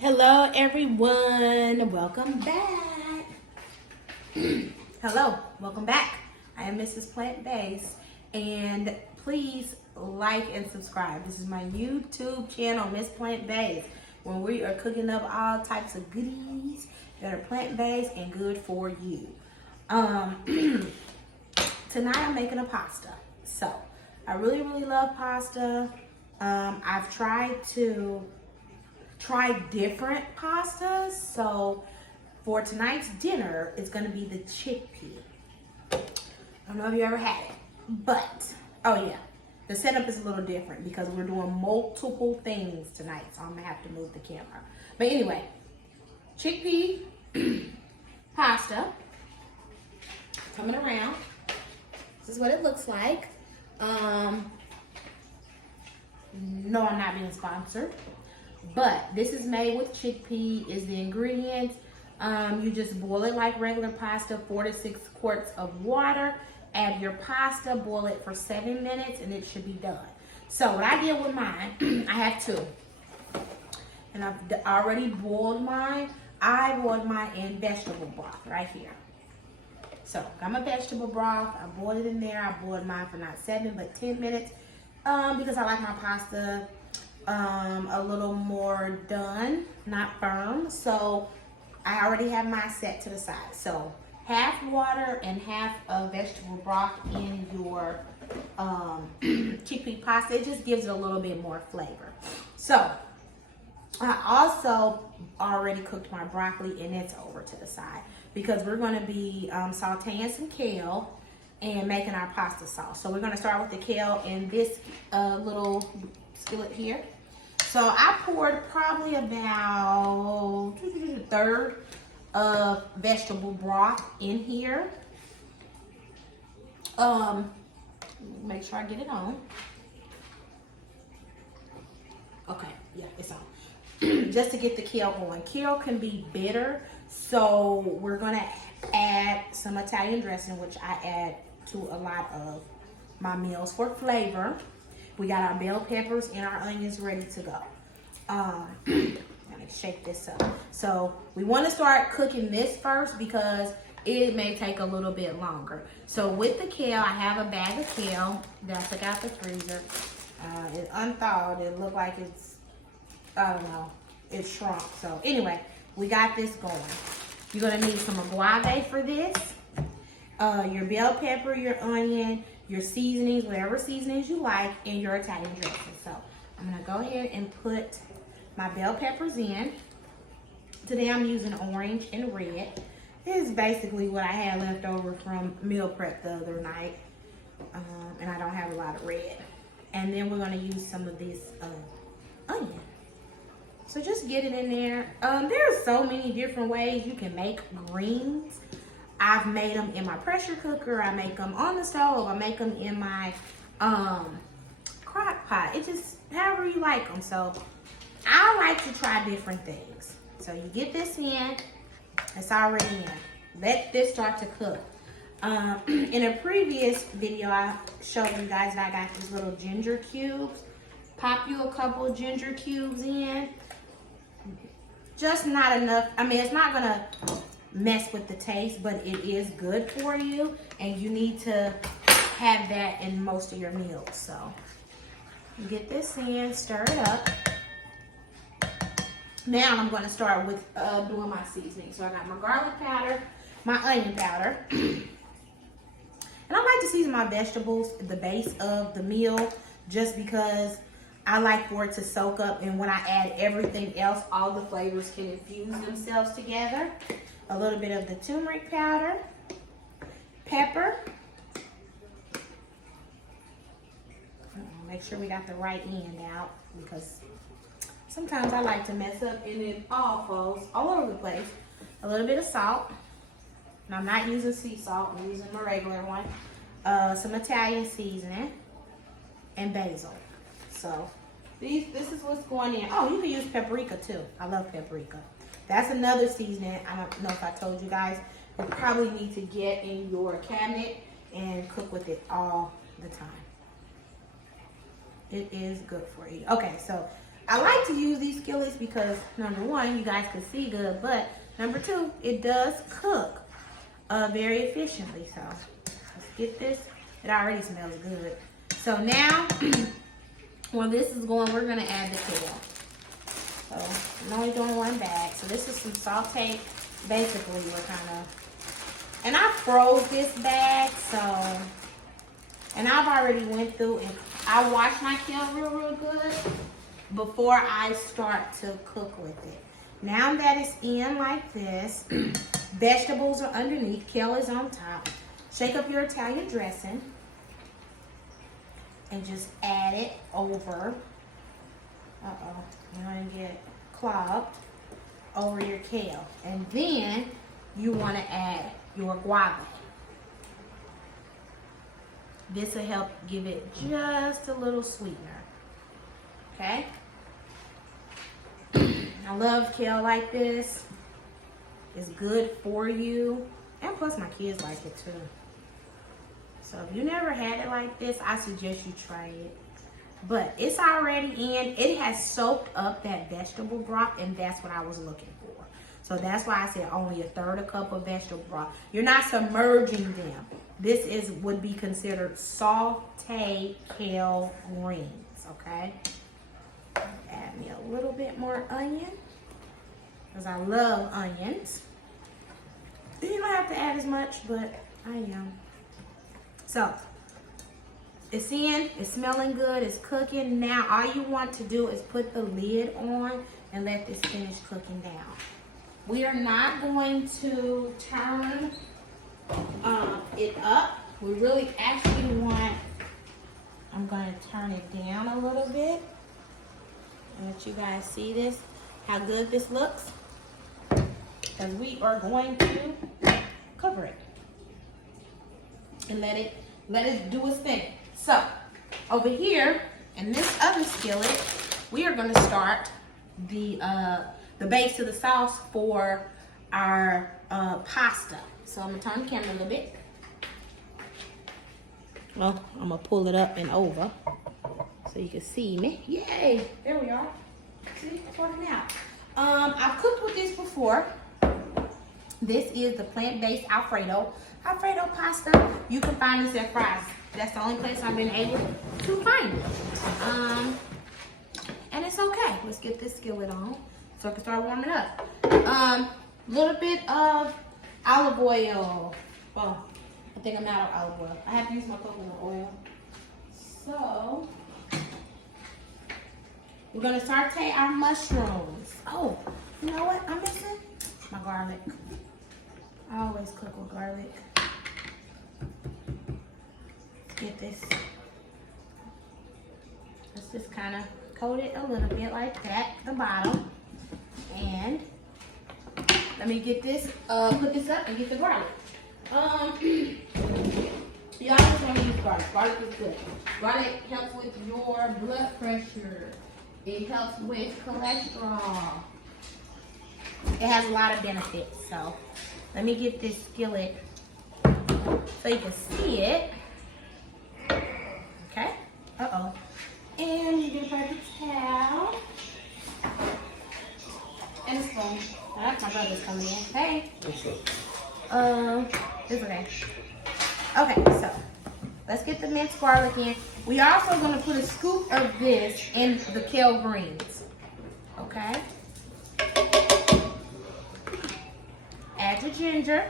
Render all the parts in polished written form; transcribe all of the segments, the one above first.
Hello everyone, welcome back. Hello, welcome back. I am Mrs. Plant Based, and please like and subscribe. This is my YouTube channel, Miss Plant Based, where we are cooking up all types of goodies that are plant-based and good for you. Tonight I'm making a pasta. So I really love pasta. I've tried to try different pastas. So for tonight's dinner, it's gonna be the chickpea. I don't know if you ever had it, but oh yeah, the setup is a little different because we're doing multiple things tonight, so I'm gonna have to move the camera. But anyway, chickpea pasta coming around. This is what it looks like. No, I'm not being sponsored, but this is made with chickpea. Is the ingredients. You just boil it like regular pasta, 4 to 6 quarts of water. Add your pasta, boil it for 7 minutes, and it should be done. So what I did with mine, I have 2, and I've already boiled mine. I boiled mine in vegetable broth right here. So got my vegetable broth. I boiled it in there. I boiled mine for not 7 but 10 minutes because I like my pasta a little more done, not firm. So I already have mine set to the side. So half water and half of vegetable broth in your chickpea pasta. It just gives it a little bit more flavor. So I also already cooked my broccoli, and it's over to the side because we're going to be sauteing some kale and making our pasta sauce. So we're going to start with the kale in this little skillet here. So I poured probably about 1/3 of vegetable broth in here. Make sure I get it on. Okay, yeah, it's on. Just to get the kale going. Kale can be bitter, so we're gonna add some Italian dressing, which I add to a lot of my meals for flavor. We got our bell peppers and our onions ready to go. Let me shake this up. So we want to start cooking this first because it may take a little bit longer. So with the kale, I have a bag of kale that I took out the freezer. It's unthawed. It looked like it's, I don't know, it shrunk. So anyway, we got this going. You're going to need some agave for this. Your bell pepper, your onion, your seasonings, whatever seasonings you like, and your Italian dressing. So I'm gonna go ahead and put my bell peppers in. Today I'm using orange and red. This is basically what I had left over from meal prep the other night. And I don't have a lot of red. And then we're gonna use some of this onion. So just get it in there. There are so many different ways you can make greens. I've made them in my pressure cooker. I make them on the stove. I make them in my crock pot. It just, however you like them. So I like to try different things. So you get this in. It's already in. Let this start to cook. In a previous video, I showed you guys that I got these little ginger cubes. Pop you a couple of ginger cubes in. Just not enough. I mean, it's not going to mess with the taste, but it is good for you, and you need to have that in most of your meals. So you get this in, stir it up. Now I'm going to start with doing my seasoning. So I got my garlic powder, my onion powder, and I like to season my vegetables at the base of the meal just because I like for it to soak up, and when I add everything else, all the flavors can infuse themselves together. A little bit of the turmeric powder, pepper. Make sure we got the right end out because sometimes I like to mess up and it all falls all over the place. A little bit of salt. And I'm not using sea salt, I'm using my regular one. Some Italian seasoning and basil. So this is what's going in. Oh, you can use paprika too. I love paprika. That's another seasoning. I don't know if I told you guys. You probably need to get in your cabinet and cook with it all the time. It is good for you. Okay, so I like to use these skillets because number one, you guys can see good, but number two, it does cook very efficiently. So let's get this. It already smells good. So now, while this is going, we're gonna add the kale. So I'm only doing one bag. So this is some sauteed. Basically, we're kind of, and I froze this bag, so, and I've already went through and I wash my kale real good before I start to cook with it. Now that it's in like this, vegetables are underneath, kale is on top. Shake up your Italian dressing and just add it over. You're gonna get clogged over your kale. And then you wanna add your agave. This will help give it just a little sweetener, okay? I love kale like this. It's good for you. And plus my kids like it too. So if you never had it like this, I suggest you try it. But it's already in. It has soaked up that vegetable broth, and that's what I was looking for. So that's why I said only a third a cup of vegetable broth. You're not submerging them. This would be considered sauteed kale greens, okay? Add me a little bit more onion, because I love onions. You don't have to add as much, but I am. So, it's in, it's smelling good, it's cooking. Now, all you want to do is put the lid on and let this finish cooking down. We are not going to turn it up. We really actually want, I'm going to turn it down a little bit. And let you guys see this, how good this looks. And we are going to cover it and let it do its thing. So over here in this other skillet, we are going to start the base of the sauce for our pasta. So I'm gonna turn the camera a little bit. Well, I'm gonna pull it up and over so you can see me. Yay! There we are. See, it's working out. I've cooked with this before. This is the plant-based Alfredo pasta. You can find this at Fry's. That's the only place I've been able to find it. And it's okay. Let's get this skillet on so I can start warming up. Little bit of olive oil. Well, I think I'm out of olive oil. I have to use my coconut oil. So, we're gonna saute our mushrooms. Oh, you know what I'm missing? My garlic. I always cook with garlic. Let's get this. Let's just kind of coat it a little bit like that at the bottom. And let me get this, put this up and get the garlic. Y'all just want to use garlic. Garlic is good. Garlic helps with your blood pressure. It helps with cholesterol. It has a lot of benefits. So let me get this skillet so you can see it. Okay. Uh-oh. And you get a paper towel. And a spoon. That's my brother's coming in. Hey. What's up? It's okay. Okay, so let's get the minced garlic in. We are also going to put a scoop of this in the kale greens. Okay. Add your ginger.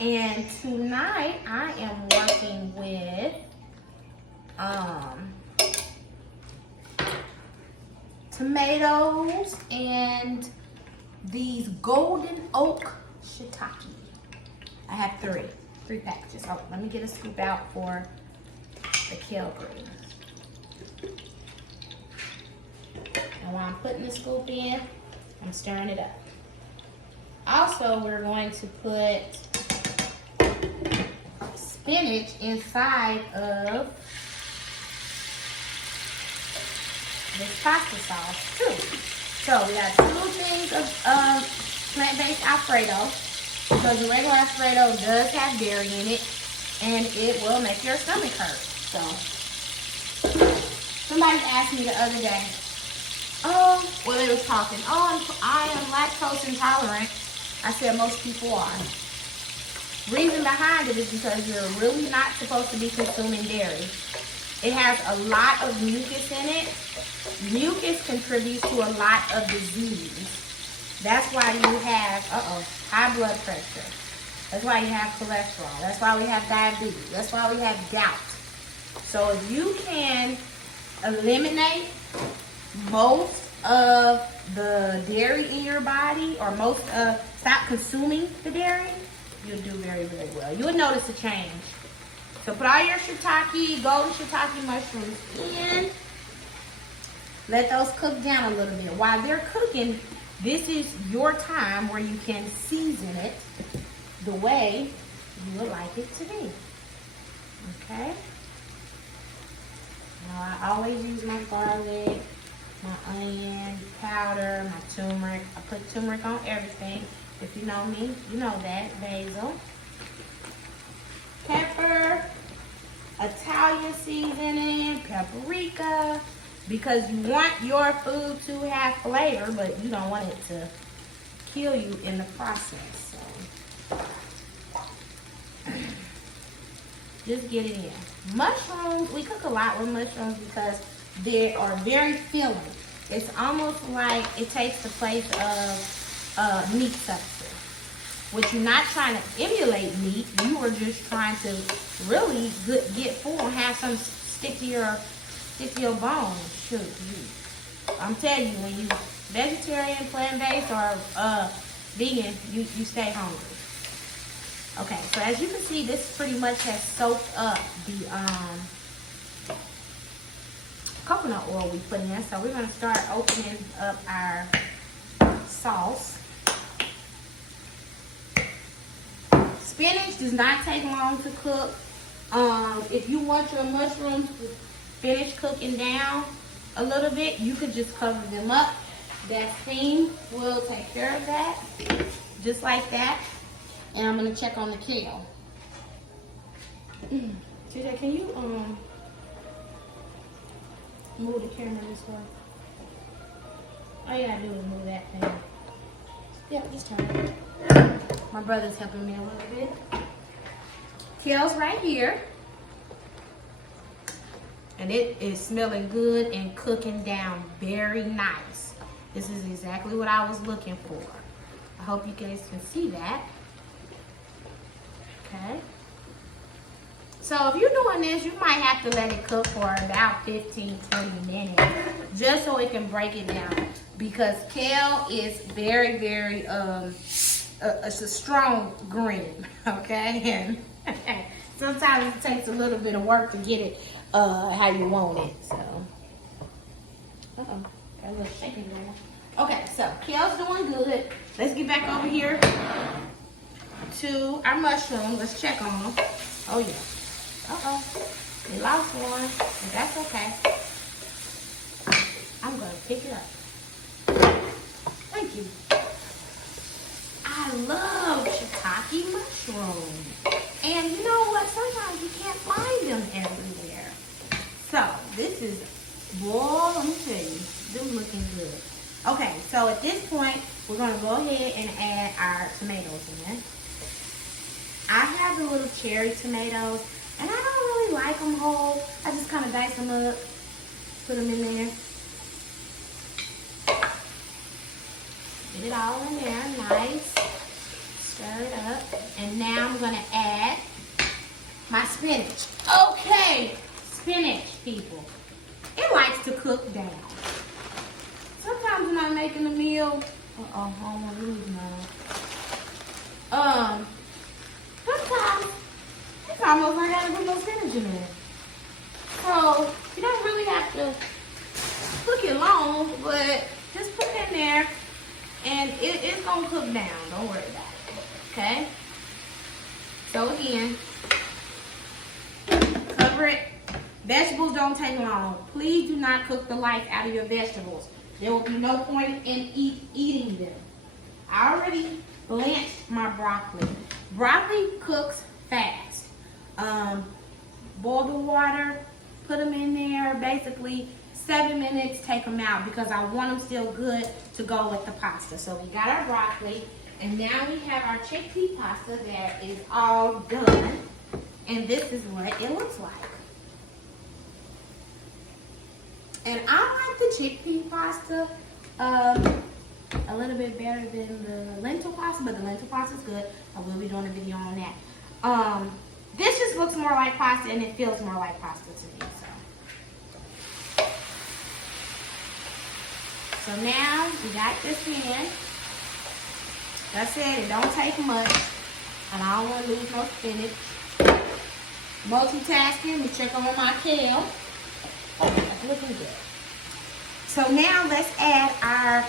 And tonight I am working with tomatoes and these golden oak shiitake. I have three packages. Oh, let me get a scoop out for the kale green. And while I'm putting the scoop in, I'm stirring it up. Also, we're going to put spinach inside of this pasta sauce too. So we got 2 things of plant-based Alfredo, because the regular Alfredo does have dairy in it and it will make your stomach hurt. So Somebody asked me the other day, well, they was talking, I am lactose intolerant. I said most people are. Reason behind it is because you're really not supposed to be consuming dairy. It has a lot of mucus in it. Mucus contributes to a lot of disease. That's why you have, high blood pressure. That's why you have cholesterol. That's why we have diabetes. That's why we have gout. So if you can eliminate most of the dairy in your body, or stop consuming the dairy, you'll do very, very well. You'll notice a change. So put all your shiitake, golden shiitake mushrooms in. Let those cook down a little bit. While they're cooking, this is your time where you can season it the way you would like it to be. Okay? Now I always use my garlic, my onion powder, my turmeric. I put turmeric on everything. If you know me, you know that. Basil. Pepper. Italian seasoning. Paprika. Because you want your food to have flavor, but you don't want it to kill you in the process. So just get it in. Mushrooms, we cook a lot with mushrooms because they are very filling. It's almost like it takes the place of meat substance. Which you're not trying to emulate meat, you are just trying to really get full and have some stick to your bones. Shoot, I'm telling you, when you vegetarian, plant-based, or vegan, you stay hungry. Okay, so as you can see, this pretty much has soaked up the coconut oil we put in. So we're gonna start opening up our sauce. Spinach does not take long to cook. If you want your mushrooms to finish cooking down a little bit, you could just cover them up. That steam will take care of that, just like that. And I'm gonna check on the kale. TJ, can you move the camera this way? All you gotta do is move that thing. Yeah, just turn it. My brother's helping me a little bit. Kale's right here. And it is smelling good and cooking down very nice. This is exactly what I was looking for. I hope you guys can see that. Okay. So if you're doing this, you might have to let it cook for about 15-20 minutes just so it can break it down. Because kale is very, very, it's a strong green, okay? And sometimes it takes a little bit of work to get it how you want it, so. Got a little shaking there. Okay, so kale's doing good. Let's get back over here to our mushrooms. Let's check on them. Oh yeah. We lost one, but that's okay. I'm gonna pick it up. Thank you. I love shiitake mushrooms. And you know what? Sometimes you can't find them everywhere. So this is, boy, let me tell you, them looking good. Okay, so at this point, we're gonna go ahead and add our tomatoes in. I have the little cherry tomatoes, and I don't really like them whole. I just kind of dice them up, put them in there. Get it all in there, nice. Stir it up, and now I'm gonna add my spinach. Okay, spinach, people. It likes to cook down. Sometimes when I'm making a meal, I don't want to lose mine. Sometimes it's almost like I gotta put no spinach in there. So you don't really have to cook it long, but just put it in there, and it's gonna cook down. Don't worry about it. Okay. So again, cover it. Vegetables don't take long. Please do not cook the life out of your vegetables. There will be no point in eating them. I already blanched my broccoli. Broccoli cooks fast. Boil the water, put them in there, basically 7 minutes, take them out because I want them still good to go with the pasta. So we got our broccoli, and now we have our chickpea pasta that is all done. And this is what it looks like. And I like the chickpea pasta a little bit better than the lentil pasta, but the lentil pasta is good. I will be doing a video on that. This just looks more like pasta, and it feels more like pasta to me. So now we got this in. Like I said, it don't take much, and I don't want to lose no spinach. Multitasking, we check on my kale. Oh, that's looking good. So now let's add our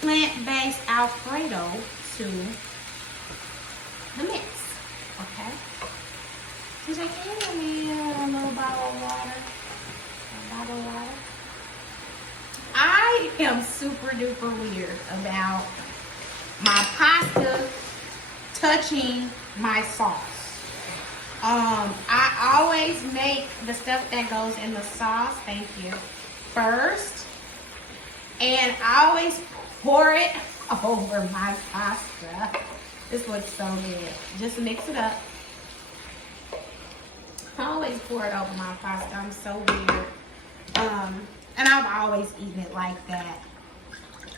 plant-based Alfredo to the mix. Okay. Just like a little bottle of water. A bottle of water. I am super duper weird about my pasta touching my sauce. I always make the stuff that goes in the sauce, thank you, first. And I always pour it over my pasta. This looks so good. Just mix it up. I always pour it over my pasta. I'm so weird. And I've always eaten it like that.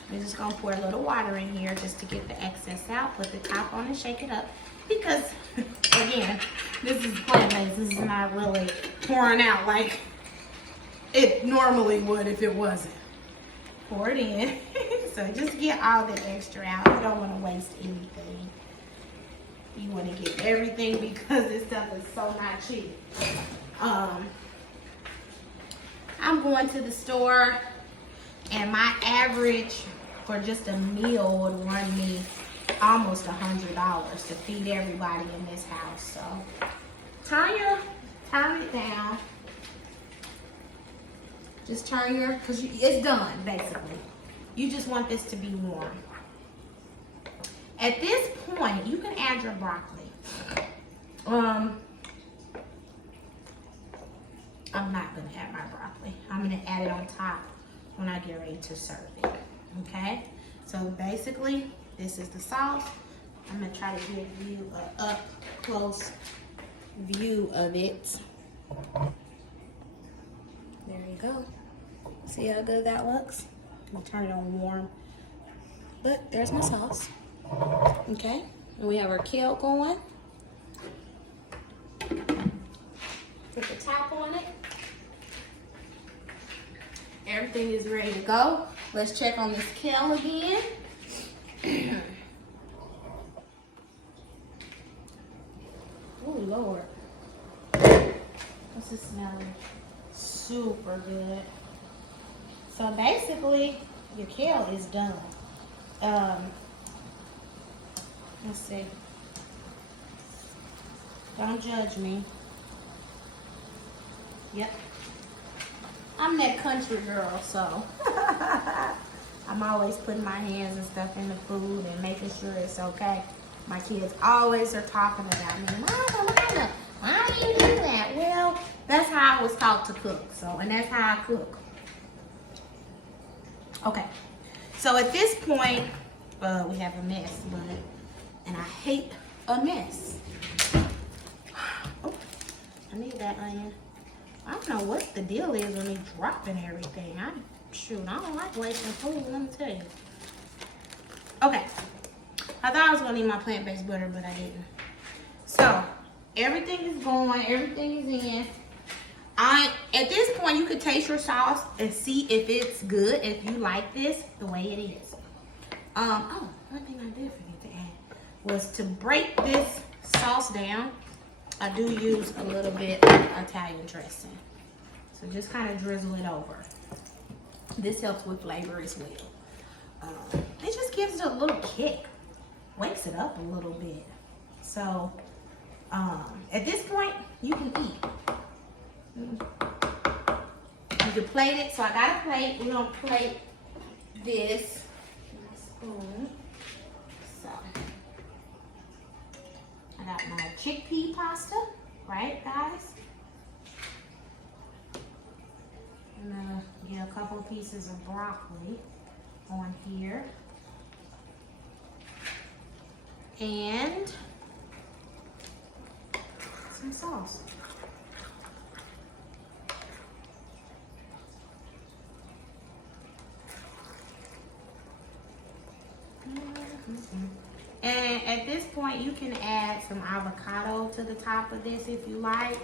I'm just gonna pour a little water in here just to get the excess out. Put the top on and shake it up. Because, again, this is plant-based. This is not really pouring out like it normally would if it wasn't. Pour it in. So just get all the extra out. You don't want to waste anything. You want to get everything because this stuff is so not cheap. I'm going to the store, and my average for just a meal would run me almost $100 to feed everybody in this house. So turn it down. Just turn because it's done basically. You just want this to be warm. At this point, you can add your broccoli. I'm not gonna add my broccoli. I'm gonna add it on top when I get ready to serve it. Okay? So basically, this is the sauce. I'm gonna try to give you an up close view of it. There you go. See how good that looks? I'm gonna turn it on warm. But there's my sauce. Okay? And we have our kale going. Put the top on it. Everything is ready to go. Let's check on this kale again. Oh Lord. This is smelling super good. So basically, your kale is done. Let's see. Don't judge me. Yep. I'm that country girl, so I'm always putting my hands and stuff in the food and making sure it's okay. My kids always are talking about me. Mama, why do you do that? Well, that's how I was taught to cook. So, and that's how I cook. Okay. So at this point, we have a mess, and I hate a mess. Oh, I need that onion. I don't know what the deal is with me dropping everything. I don't like wasting food, let me tell you. Okay. I thought I was gonna need my plant-based butter, but I didn't. So, everything is going, everything is in. At this point, you could taste your sauce and see if it's good, if you like this the way it is. Oh, one thing I did forget to add was to break this sauce down. I do use a little bit of Italian dressing. So just kind of drizzle it over. This helps with flavor as well. It just gives it a little kick. Wakes it up a little bit. So at this point, you can eat. You can plate it. So I got a plate. We're gonna plate this. Spoon. So I got my chickpea pasta, right, guys? I'm gonna get a couple pieces of broccoli on here. And some sauce. And at this point, you can add some avocado to the top of this if you like.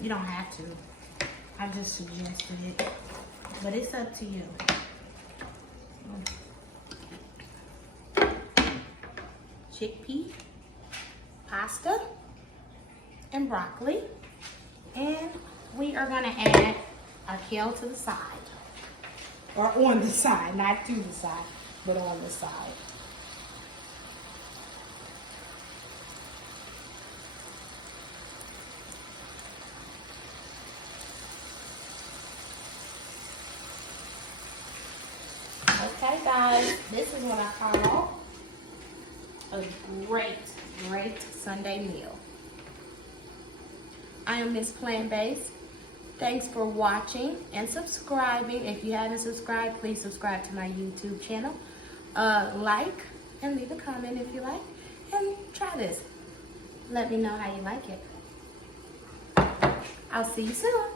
You don't have to. I just suggested it, but it's up to you. Chickpea, pasta, and broccoli. And we are gonna add our kale to the side. Or on the side, not to the side, but on the side. Okay guys, this is what I call a great Sunday meal. I am Miss Plant Based. Thanks for watching and subscribing. If you haven't subscribed, please subscribe to my YouTube channel. Like and leave a comment if you like. And try this. Let me know how you like it. I'll see you soon.